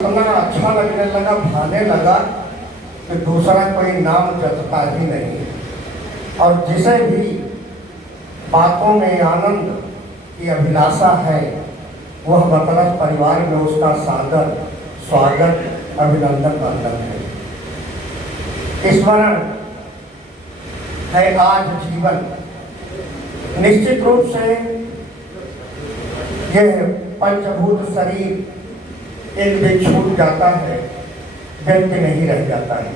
इतना अच्छा लगने लगा, भाने लगा कि दूसरा कोई नाम जचता ही नहीं। और जिसे भी बातों में आनंद की अभिलाषा है, वह बतरस परिवार में उसका सादर स्वागत अभिनंदन वंदन है। स्मरण है आज जीवन। निश्चित रूप से यह पंचभूत शरीर एक भी छूट जाता है, व्यक्ति नहीं रह जाता है।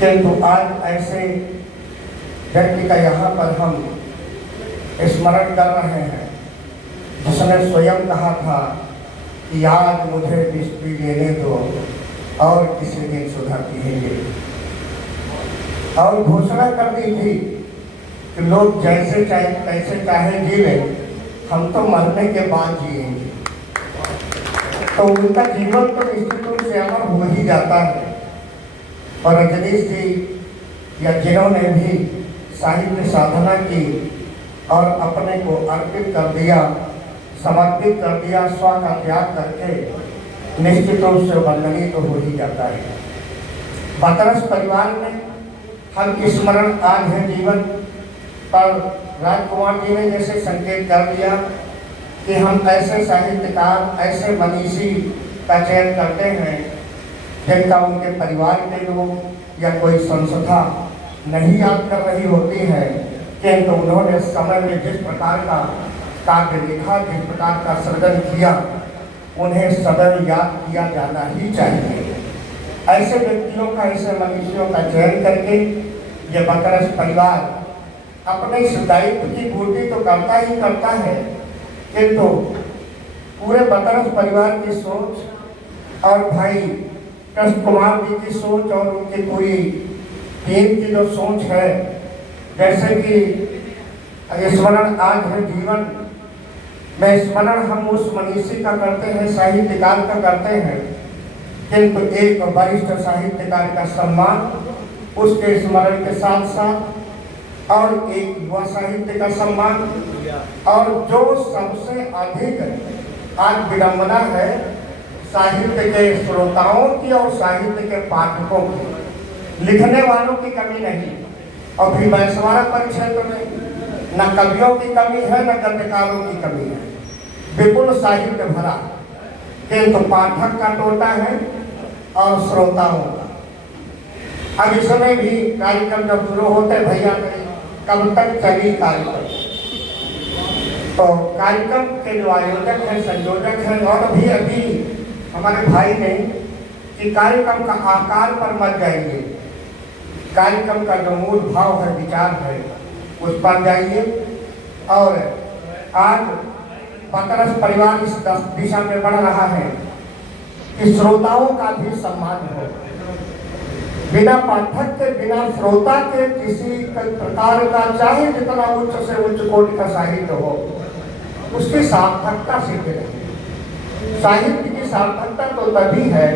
किंतु आज ऐसे व्यक्ति का यहाँ पर हम स्मरण कर रहे हैं जिसने स्वयं कहा था कि आज मुझे दृष्टि लेने दो और किसी दिन सुधा पिएंगे, और घोषणा कर दी थी कि लोग जैसे चाहे कैसे चाहे जी लें, हम तो मरने के बाद जिएंगे। तो उनका जीवन तो निश्चित रूप से अमर हो ही जाता है। और रजनीश जी या जिन्होंने भी साहित्य साधना की और अपने को अर्पित कर दिया, समर्पित कर दिया, स्व का त्याग करके, निश्चित रूप से वंदनीय तो हो ही जाता है। बतरस परिवार में हम स्मरण आज है जीवन पर राजकुमार जी ने जैसे संकेत कर दिया कि हम ऐसे साहित्यकार, ऐसे मनीषी का चयन करते हैं जिनका उनके परिवार के लोग या कोई संस्था नहीं याद कर रही होती है, किंतु उन्होंने समय में जिस प्रकार का काव्य लिखा, जिस प्रकार का सृजन किया, उन्हें सदैव याद किया जाना ही चाहिए। ऐसे व्यक्तियों का, ऐसे मनीषियों का चयन करके ये बतरस परिवार अपने इस दायित्व की पूर्ति तो करता ही करता है, किंतु पूरे बतरस परिवार की सोच और भाई कृष्ण कुमार जी की सोच और उनकी पूरी टीम की जो सोच है, जैसे कि स्मरण आज है जीवन में स्मरण हम उस मनीषी का करते हैं, साहित्यकार का करते हैं, किंतु एक वरिष्ठ साहित्यकार का सम्मान उसके स्मरण के साथ साथ और एक युवा साहित्य का सम्मान, और जो सबसे अधिक आज विडंबना है साहित्य के श्रोताओं की और साहित्य के पाठकों की, लिखने वालों की कमी नहीं। और भी बैसवाड़ा परिक्षेत्र में न कवियों की कमी है, न गद्यकारों की कमी है, विपुल साहित्य भरा, किंतु पाठक का टोटा है और श्रोताओं का। अब इसमें भी कार्यक्रम जब शुरू होते भैया कब तक चली कार्यक्रम, तो कार्यक्रम के जो आयोजक हैं, संयोजक हैं, और अभी हमारे भाई ने कि कार्यक्रम का आकार पर मत जाइए, कार्यक्रम का जो मूल भाव है, विचार है, उस पर जाइए। और आज बतरस परिवार इस दिशा में बढ़ रहा है कि श्रोताओं का भी सम्मान हो। बिना पाठक के, बिना श्रोता के किसी प्रकार का चाहे जितना उच्च से उच्च कोटि का साहित्य हो, उसकी सार्थकता सिद्ध नहीं। साहित्य की सार्थकता तो तभी है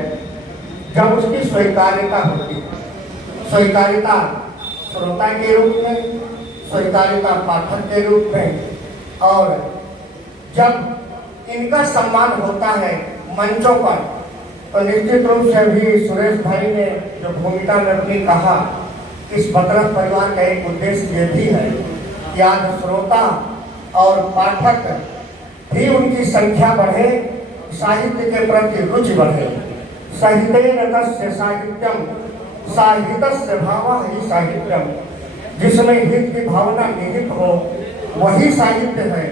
जब उसकी स्वीकार्यता होती है। स्वीकार्यता श्रोता के रूप में, स्वीकार्यता पाठक के रूप में, और जब इनका सम्मान होता है मंचों पर, तो निश्चित रूप से भी सुरेश भाई ने जो भूमिका में अपनी कहा, इस बतरस परिवार का एक उद्देश्य ये भी है कि आज श्रोता और पाठक भी उनकी संख्या बढ़े, साहित्य के प्रति रुचि बढ़े। साहित्येन तस्य साहित्यम साहित्यस्य भावः ही साहित्यम, जिसमें हित की भावना निहित हो वही साहित्य है।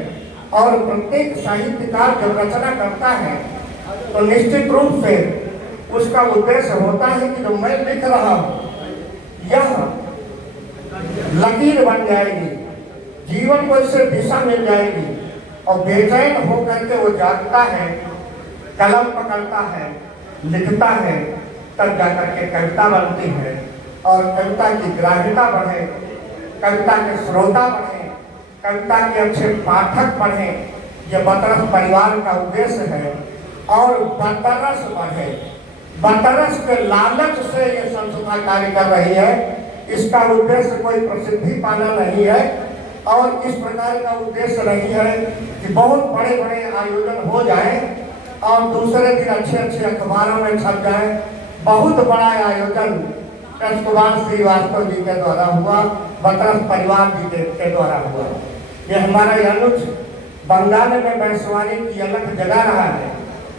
और प्रत्येक साहित्यकार जब रचना करता है तो निश्चित रूप से उसका उद्देश्य होता है कि जो मैं लिख रहा हूँ यह लकीर बन जाएगी, जीवन को इससे दिशा मिल जाएगी, और बेचैन होकर के वो जागता है, कलम पकड़ता है, लिखता है, तब जाकर के कविता बनती है, और कविता की ग्राह्यता बढ़े, कविता के श्रोता बढ़े, कविता के अच्छे पाठक बढ़े। यह बतरस परिवार का उद्देश्य है। और बतरस बढ़े, बतरस के लालच से ये संस्था कार्य कर रही है। इसका उद्देश्य कोई प्रसिद्धि पाना नहीं है, और इस प्रकार का उद्देश्य नहीं है कि बहुत बड़े बड़े आयोजन हो जाए और दूसरे दिन अच्छे अच्छे अखबारों में छप जाए। बहुत बड़ा आयोजन कृष्णकुमार श्रीवास्तव जी के द्वारा हुआ, बतरस परिवार जी के द्वारा हुआ। ये हमारा अनुज बंगाल में बैसवारी की अलग जगह रहा है,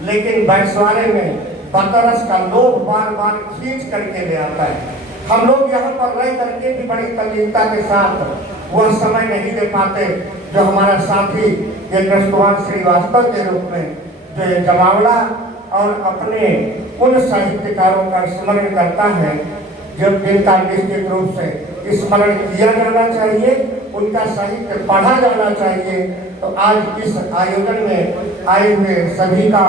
लेकिन बैसवारे में बतरस का लोग बार बार खींच करके ले आता है। हम लोग यहाँ पर रह करके भी बड़ी तल्लीनता के साथ वह समय नहीं दे पाते जो हमारा साथी ये कृष्णकुमार श्रीवास्तव के रूप में जो ये जमावड़ा और अपने उन साहित्यकारों का स्मरण करता है जब जिनका निश्चित रूप से स्मरण किया जाना चाहिए, उनका साहित्य पढ़ा जाना चाहिए। तो आज इस आयोजन में आए हुए सभी का